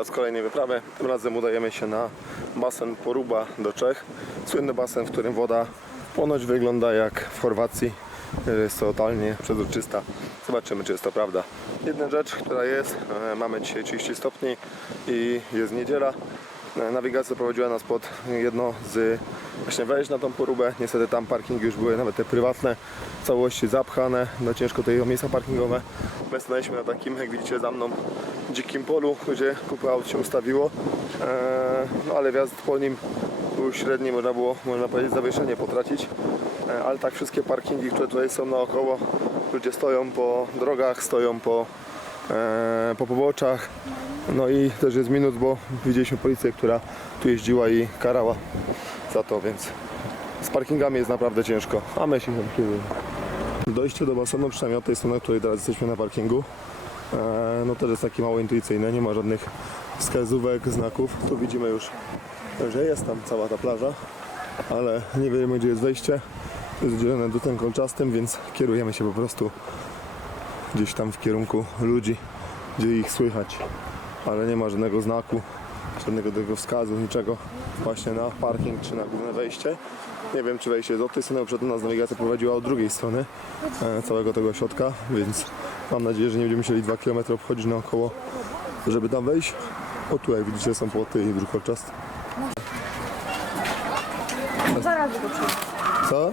raz kolejnej wyprawy. Tym razem udajemy się na basen Poruba do Czech. Słynny basen, w którym woda ponoć wygląda jak w Chorwacji. Jest to totalnie przezroczysta. Zobaczymy, czy jest to prawda. Jedna rzecz, która jest, e, mamy dzisiaj 30 stopni i jest niedziela. E, Nawigacja prowadziła nas pod jedno z właśnie wejść na tą porubę. Niestety tam parkingi już były nawet te prywatne, w całości zapchane. No ciężko tutaj miejsca parkingowe. My stanęliśmy na takim, jak widzicie za mną, dzikim polu, gdzie kupę aut się ustawiło. E, No ale wjazd po nim był średni, można było, można powiedzieć, zawieszenie potracić. E, Ale tak wszystkie parkingi, które tutaj są naokoło, ludzie stoją po drogach, stoją po, e, po poboczach. No i też jest minus, bo widzieliśmy policję, która tu jeździła i karała za to, więc z parkingami jest naprawdę ciężko, a my się tam. Dojście do basenu, przynajmniej od tej strony, której teraz jesteśmy na parkingu, no też jest takie mało intuicyjne, nie ma żadnych wskazówek, znaków. Tu widzimy już, że jest tam cała ta plaża, ale nie wiemy gdzie jest wejście. Jest dzielone drutem kolczastym, więc kierujemy się po prostu gdzieś tam w kierunku ludzi, gdzie ich słychać, ale nie ma żadnego znaku, żadnego tego wskazu, niczego właśnie na parking czy na główne wejście. Nie wiem czy wejście jest od tej strony, bo przed nas nawigacja prowadziła od drugiej strony e, całego tego środka, więc mam nadzieję, że nie będziemy musieli 2 km obchodzić naokoło, żeby tam wejść. O tu jak widzicie są płoty i dróg kolczasty. Dwa razy go. Co?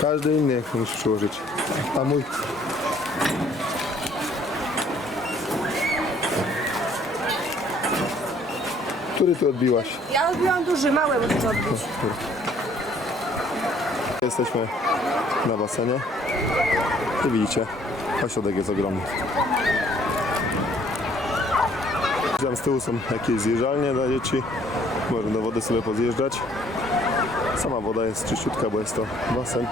Każdy inny musi przyłożyć. A mój. Który ty odbiłaś? Ja odbiłam duży, małe muszę odbić. Jesteśmy na basenie i widzicie, ośrodek jest ogromny. Tam z tyłu są jakieś zjeżdżalnie dla dzieci, można do wody sobie pozjeżdżać. Sama woda jest czyściutka, bo jest to basen,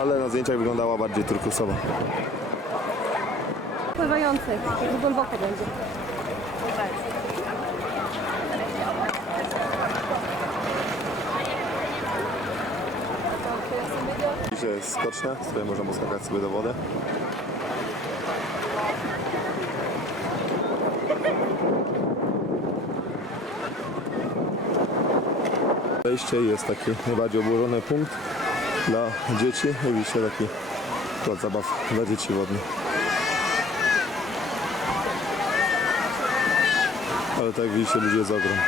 ale na zdjęciach wyglądała bardziej turkusowa. Pływający, głęboko będzie. Dzisiaj jest skocznia, z której można poskakać sobie do wody. Wejście jest taki najbardziej obłożony punkt dla dzieci. Widzicie taki plac zabaw dla dzieci wodnych. Ale tak widzicie ludzi jest ogrom.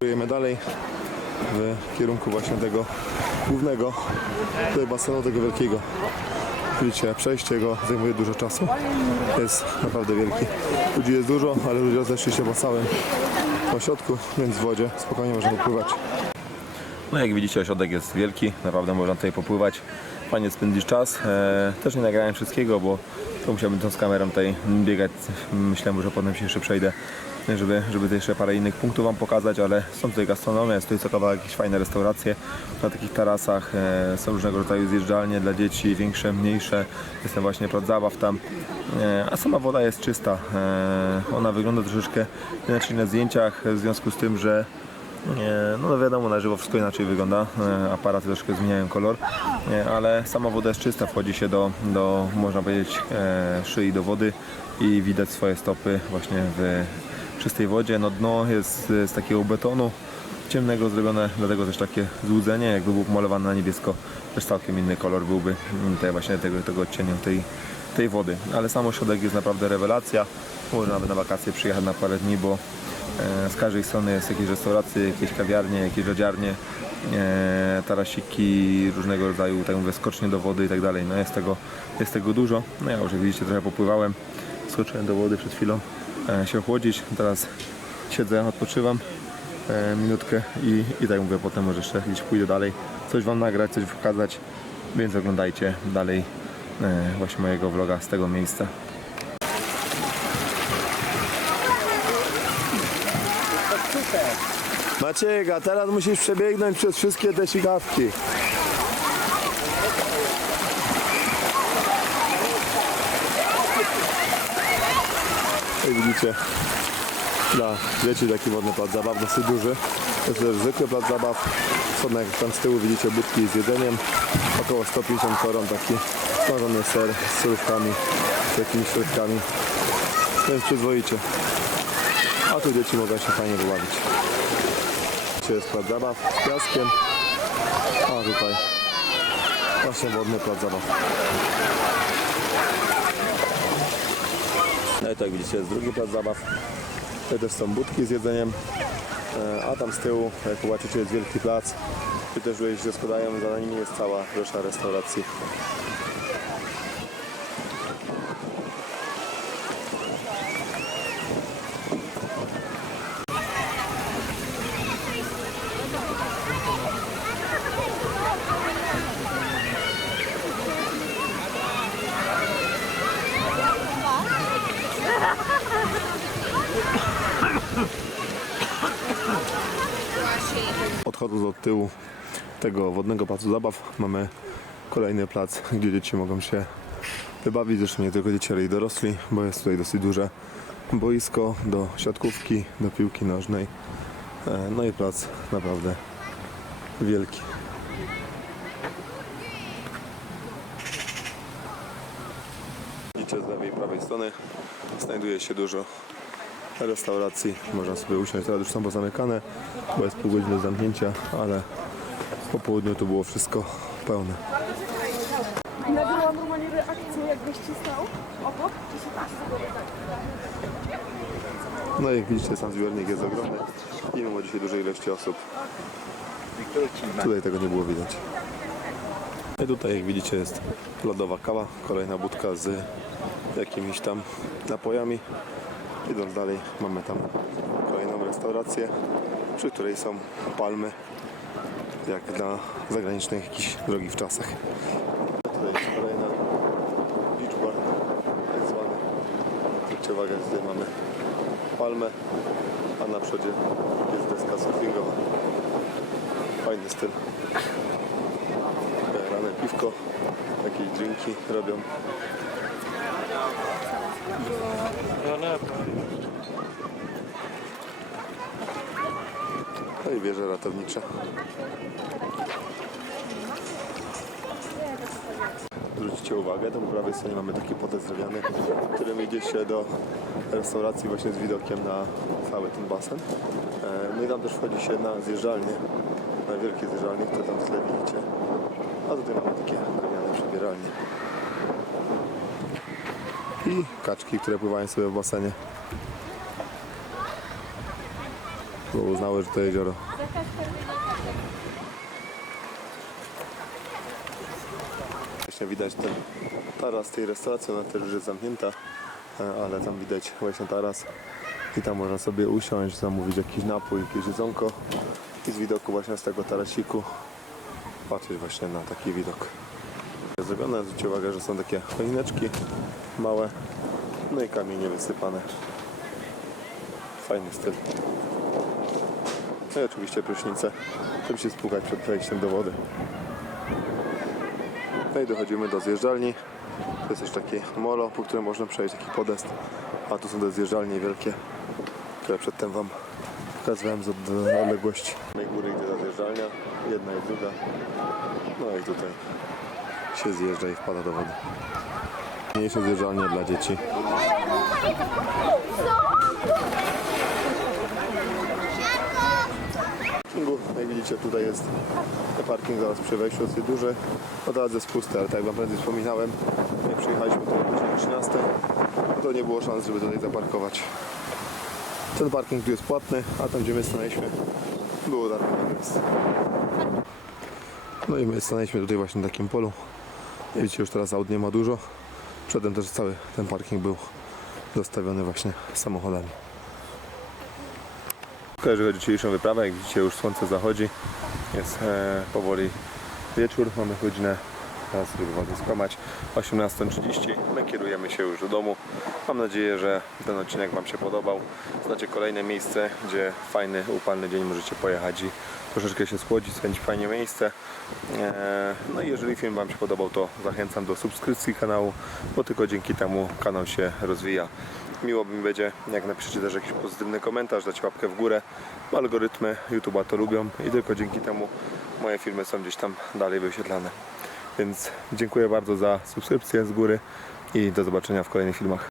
Kierujemy dalej w kierunku właśnie tego głównego tutaj basenu, tego wielkiego. Widzicie, przejście go zajmuje dużo czasu. Jest naprawdę wielki. Ludzi jest dużo, ale ludzie rozeszli się po całym ośrodku, więc w wodzie spokojnie możemy pływać. No jak widzicie ośrodek jest wielki, naprawdę można tutaj popływać. Fajnie spędzić czas. E, też nie nagrałem wszystkiego, bo to musiałbym tą z kamerą tutaj biegać. Myślałem, że potem się jeszcze przejdę, żeby, żeby tutaj jeszcze parę innych punktów Wam pokazać, ale są tutaj gastronomia, jest tutaj co kawałek jakieś fajne restauracje na takich tarasach. E, są różnego rodzaju zjeżdżalnie dla dzieci, większe, mniejsze. Jest ten właśnie plac zabaw tam. E, a sama woda jest czysta. E, ona wygląda troszeczkę inaczej na zdjęciach w związku z tym, że nie, no wiadomo, na żywo wszystko inaczej wygląda. E, Aparaty troszkę zmieniają kolor, nie, ale sama woda jest czysta. Wchodzi się do, do można powiedzieć, e, szyi do wody i widać swoje stopy właśnie w czystej wodzie. No dno jest z takiego betonu ciemnego zrobione, dlatego też takie złudzenie. Jakby był malowany na niebiesko, też całkiem inny kolor byłby mm, te, właśnie tego, tego odcienia tej, tej wody. Ale sam ośrodek jest naprawdę rewelacja. Można nawet na wakacje przyjechać na parę dni, bo E, Z każdej strony jest jakieś restauracje, jakieś kawiarnie, jakieś lodziarnie, e, tarasiki, różnego rodzaju, tak mówię, skocznie do wody i tak dalej. No jest tego, jest tego dużo. No ja już jak widzicie trochę popływałem, skoczyłem do wody przed chwilą się ochłodzić. Teraz siedzę, odpoczywam e, minutkę i, i tak mówię, potem może jeszcze gdzieś pójdę dalej, coś Wam nagrać, coś pokazać, więc oglądajcie dalej e, właśnie mojego vloga z tego miejsca. Maciek, a teraz musisz przebiegnąć przez wszystkie te sikawki. Widzicie, dla dzieci taki wodny plac zabaw, dosyć duży. To jest też zwykły plac zabaw. Są tam z tyłu widzicie budki z jedzeniem. Około 150 koron taki Smażony ser z surówkami, z jakimiś środkami. Więc przyzwoicie. A tu dzieci mogą się fajnie pobawić. Dzisiaj jest plac zabaw z piaskiem. A tutaj właśnie wodny plac zabaw. No i tak widzicie jest drugi plac zabaw. Tutaj też są budki z jedzeniem. E, A tam z tyłu, jak zobaczycie, jest wielki plac. Tu też ludzie się składają, za nimi jest cała rzesza restauracji. Odchodząc od tyłu tego wodnego placu zabaw mamy kolejny plac, gdzie dzieci mogą się wybawić. Zresztą nie tylko dzieci, ale i dorośli, bo jest tutaj dosyć duże boisko do siatkówki, do piłki nożnej. E, No i plac naprawdę wielki. Widzicie z lewej i prawej strony znajduje się dużo restauracji. Można sobie usiąść, teraz już są pozamykane, bo jest pół godziny zamknięcia, ale po południu tu było wszystko pełne. Nagrałam normalnie reakcję, cisnął obok. No i jak widzicie sam zbiornik jest ogromny i mimo dzisiaj dużej ilości osób tutaj tego nie było widać. I tutaj jak widzicie jest lodowa kawa, kolejna budka z jakimiś tam napojami. Idąc dalej mamy tam kolejną restaurację, przy której są palmy jak dla zagranicznych jakichś drogich czasach. Tutaj jest kolejna beach bar, tak zwany. Zwróćcie uwagę, tutaj mamy palmę, a na przodzie jest deska surfingowa. Fajny styl. Takie Rane piwko, jakieś drinki robią. No i wieże ratownicza. Zwróćcie uwagę, tam po prawej stronie mamy taki potec drewniany, którym idzie się do restauracji właśnie z widokiem na cały ten basen. E, No i tam też wchodzi się na zjeżdżalnię, na wielkie zjeżdżalnie, które tam w widzicie. A tutaj mamy takie drewniane przebieralnie. I kaczki, które pływają sobie w basenie. Bo uznały, że to jezioro. Właśnie widać ten taras tej restauracji, ona też już jest zamknięta, e, ale tam widać właśnie taras i tam można sobie usiąść, zamówić jakiś napój, jakieś jedzonko i z widoku właśnie z tego tarasiku patrzeć właśnie na taki widok. Zrobione, zwróćcie uwagę, że są takie choineczki małe, no i kamienie wysypane. Fajny styl. No i oczywiście prysznice, żeby się spłukać przed wejściem do wody. No i dochodzimy do zjeżdżalni. To jest też takie molo, po którym można przejść taki podest. A tu są te zjeżdżalnie wielkie, które przedtem Wam pokazywałem z od- odległości. Na góry idzie ta zjeżdżalnia, jedna i druga. No i tutaj się zjeżdża i wpada do wody. Mniejsze zjeżdżalnie dla dzieci. parkingu. Jak widzicie tutaj jest parking zaraz przy wejściu dosyć duży. No teraz jest pusty, ale tak jak Wam prędzej wspominałem, jak przyjechaliśmy tutaj o godzinie 13, no to nie było szans, żeby tutaj zaparkować. Ten parking tu jest płatny, a tam gdzie my stanęliśmy było darmowe. No i my stanęliśmy tutaj właśnie na takim polu. Widzicie już teraz aut nie ma dużo. Przedtem też cały ten parking był dostawiony właśnie samochodami. Jeżeli chodzi o dzisiejszą wyprawę, jak widzicie już słońce zachodzi, jest e, powoli wieczór, mamy godzinę, teraz uwagę skłamać, 18.30, my kierujemy się już do domu. Mam nadzieję, że ten odcinek Wam się podobał. Znacie kolejne miejsce, gdzie fajny, upalny dzień możecie pojechać i troszeczkę się schłodzić, spędzić fajnie miejsce. E, no i jeżeli film Wam się podobał, to zachęcam do subskrypcji kanału, bo tylko dzięki temu kanał się rozwija. Miło mi będzie, jak napiszecie też jakiś pozytywny komentarz, dać łapkę w górę. Algorytmy YouTube'a to lubią i tylko dzięki temu moje filmy są gdzieś tam dalej wyświetlane. Więc dziękuję bardzo za subskrypcję z góry i do zobaczenia w kolejnych filmach.